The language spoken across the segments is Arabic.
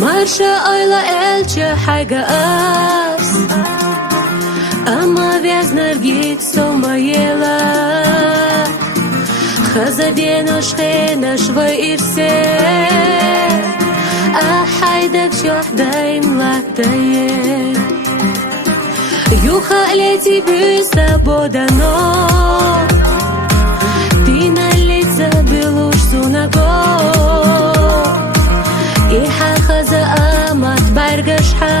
Marsha oyla elçe hayga as Ama vezner git somayela Khazadeno shkhena shva irse Ahayda всё даим латае Юха лети быстро бодано Ты на лице был уж сунаго إحاخذ أمات برقشحا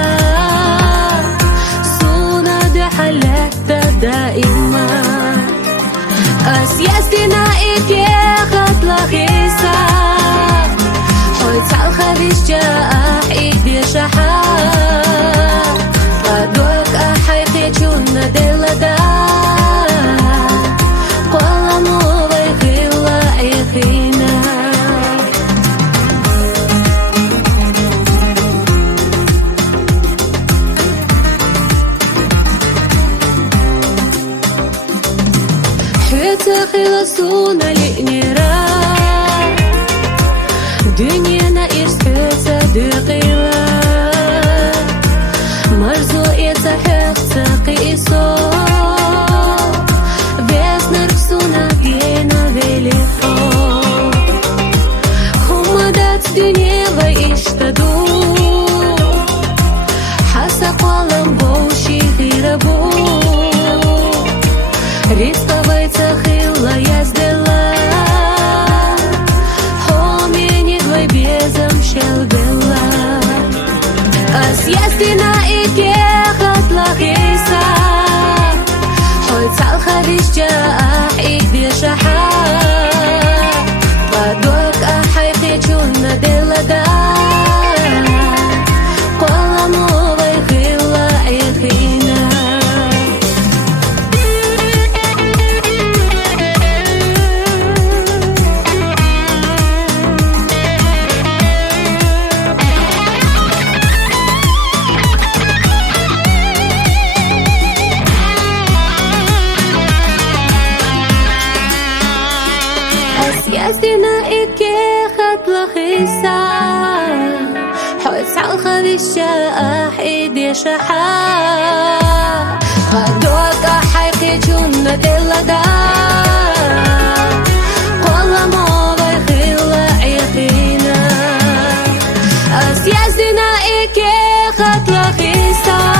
صونا دحلت دائما أسياستنا إكي خطلة خيسا حوت سالخبيش جاء إيدي شحا قدوك أحيقي جونا دلدا قولا موضي خيلا إخينا خلصونا لإنيرا دنيانا إرسفتا دقيلا مرزو إتحق تقيسو بيسنا ركسونا بينا велихо خمدات دنيا وإشتدو حسا قوالم بوشي غيربو رزقовой цахила я сдала Хомени двой безом щелбела Асьястина и кехат лахиса Хой цалха вища и бешаха Бадок ахайхи чунна делада Кола новой хила и хина أسياستنا إكي خط لخيسا حوت سالخة بالشاح إيدي شحا قدوك أحيقي جنة دلدا قولا موضي خيلا عيخينا أسياستنا إكي خط لخيسا